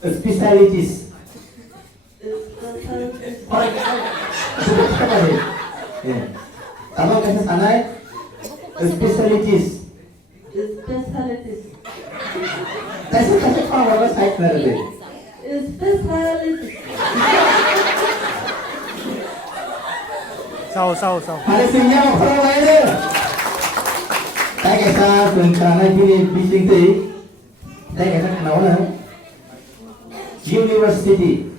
Specialties. Tama kasi sanay. Specialties. Specialties. Kasi pa site na rin. Specialties. Sao. Palestina mo kung ano. Tayo kaysa kung kanay bising tayo. Tayo kaysa kanaw na. University.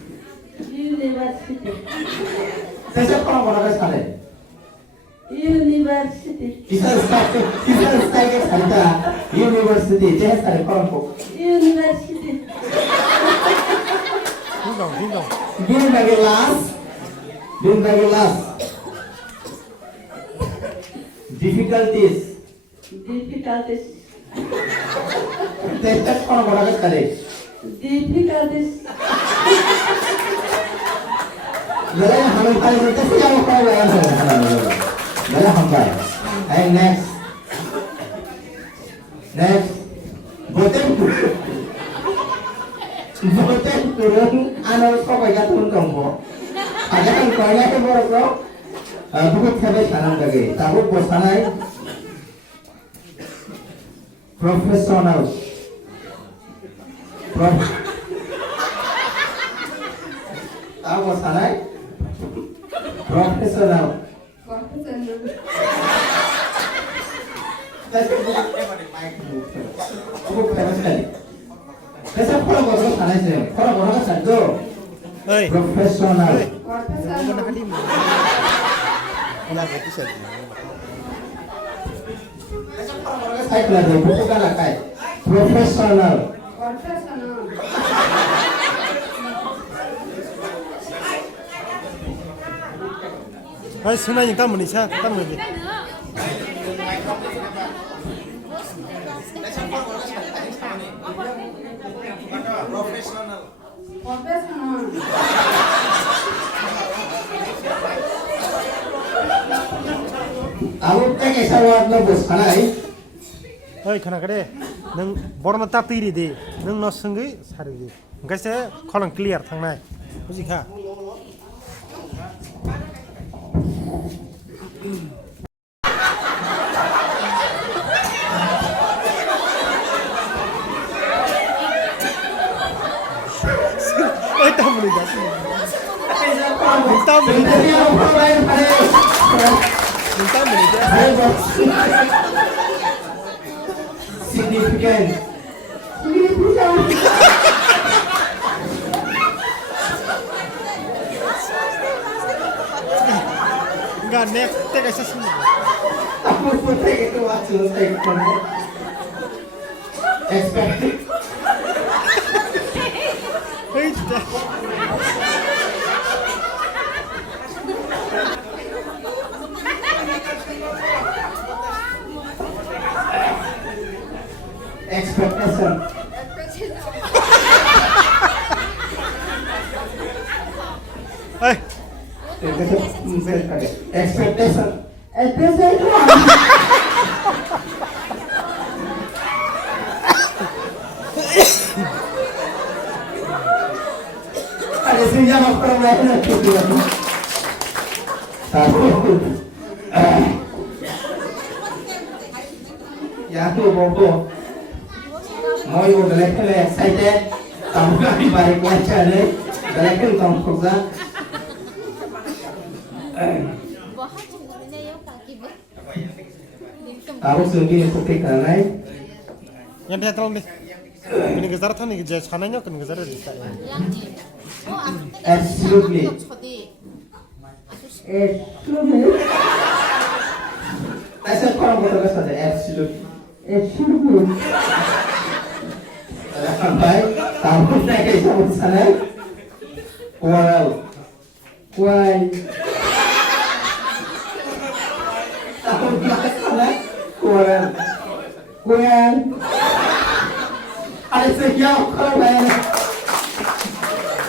University. Tayo pa ka sanay. University. Isa tayo kaysa University. Tayo sanay pa ko. University. Ding-dong. Bin bagi last. Difficulties. Tested कौन बोला कर करे? Difficulties. जरा हमें पास होते हैं क्या वो कौन बोला है? जरा हम पाए. Hey next. Boten turun anak kau baca turun kamu. Ada kan kau yang kau kau buku sampai sana lagi. Tahu bosanai. Professional. Tahu bosanai? Professional. Buku sampai sekali. Kesa pura bosan sana sih. Pura bosan satu. Professional. Saya belajar buku kan lakai. Professional. Ay, sunay yung tamo ni siya. Tamo ni. Professional. Aku pengen sawat lebus kanai. Ay, kana kare. Nang borna tapiri de. Nang nosengi sari de. Ngase kholang clear thangnai. Buji kha. Ay, tamo ni da. Tamo ni da. Tamo ni da. Significant. Enggak next teka sa sunod. Aku putih itu waktu saya kono. Expected. Ay, da. Expectation. Ay, Expectation. Ada senjata permainan itu. Satu. Ya tu bobo. Mau ibu daleknya excited. Kamu kali balik baca deh. Daleknya kamu kerja. Aku sendiri putih kanai. yang dia tahu nih. Ini gezar than nih, jadi sananya kan gezar di sana. Absolutely. Saya kurang betul saja. Absolutely. Sampai tahu saya kayak sama sana. Why? Tahu saya sana. Well. Ada sekian korban.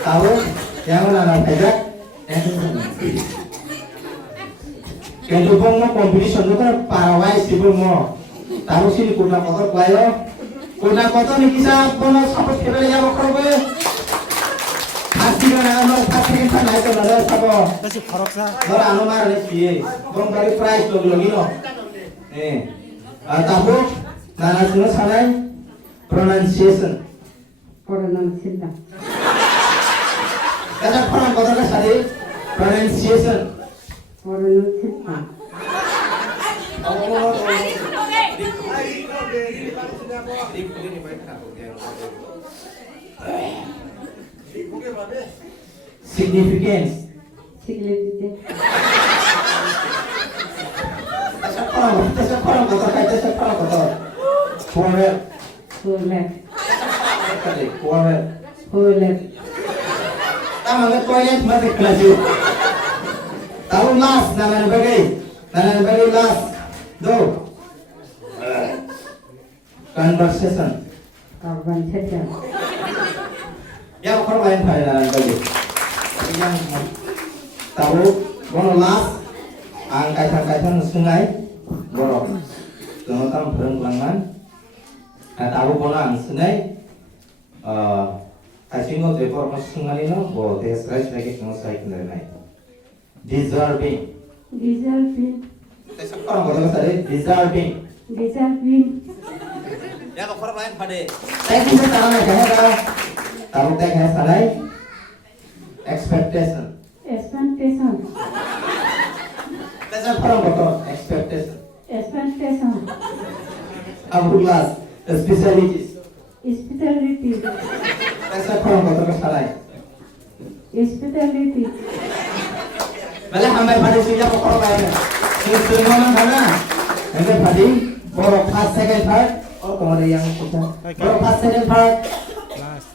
Tahu yang mana pejak? Kalau bang mau competition itu kan parawai sih mau. Tahu sih kuna kotor playo. Kuna kotor nih kisah bonus apa kira yang mau korban? second part naik ke mana sabo. 다시 걸었어. Nor anu mar ni piye. Bong dari price to logi no. Tahu nana suno sanai pronunciation. Pronunciation. Kata orang kata ke sari pronunciation. Pronunciation. Significance. Significant. Orang kata. Quarrel. Toilet. Quarrel. Toilet. Tama nga toilet masih kelas. Tahu last nanan bagai last. Do. Conversation. Conversation. Yang orang lain pada nanan bagai. Yang tahu bono last angkaitan sungai borok. Kemudian berenglangan. Tahu bono ang sungai. Kasingo report mas sungai no bo describe lagi kena saya kena naik. Deserving. Deserving. Orang kata tadi deserving. Deserving. Ya kok orang lain pada. Saya bisa tahu kaya tahu kaya salai. Expectation. Expectation. Saya orang kata expectation. Expectation. Abu kelas specialties. Hospitality. Saya orang kata salai. Hospitality. Malah hambai pada sini kok orang lain. Ini semua mana? Ini pada borok first second third. Oh kemudian yang kita borok first second third. Last.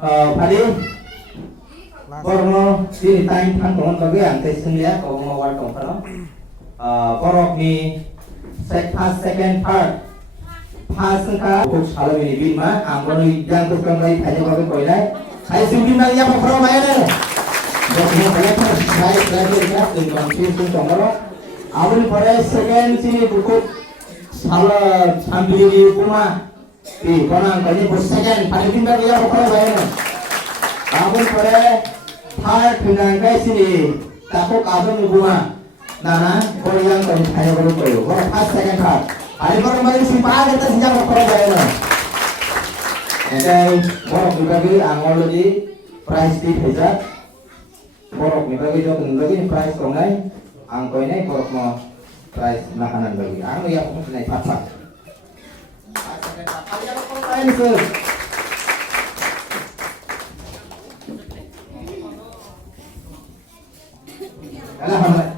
Pada borok sini time kan kawan bagi antai sendiri kau mau war kau kan? Borok ni first second third. Pas engkau kok salah ini bima, angkor yang tukang lagi aja bagi kau ini. Saya sendiri nanya apa orang lain ni? Jadi banyak saya belajar ya dengan sistem contoh. Awal pada second sini buku salah ambil di rumah. Di konan kau ni second paling tinggal dia apa orang lain? Awal pada third dengan kau sini takut awal di rumah. Nana kau yang kau hanya baru kau. Kau first second third. Hari baru balik simpah kita sejak apa orang lain? Jadi borok dibagi angol di price di hijab. Borok dibagi juga dibagi price kongai. Angko ini borok mau price makanan bagi. Angko yang aku naik apa? Ini sih. Alhamdulillah.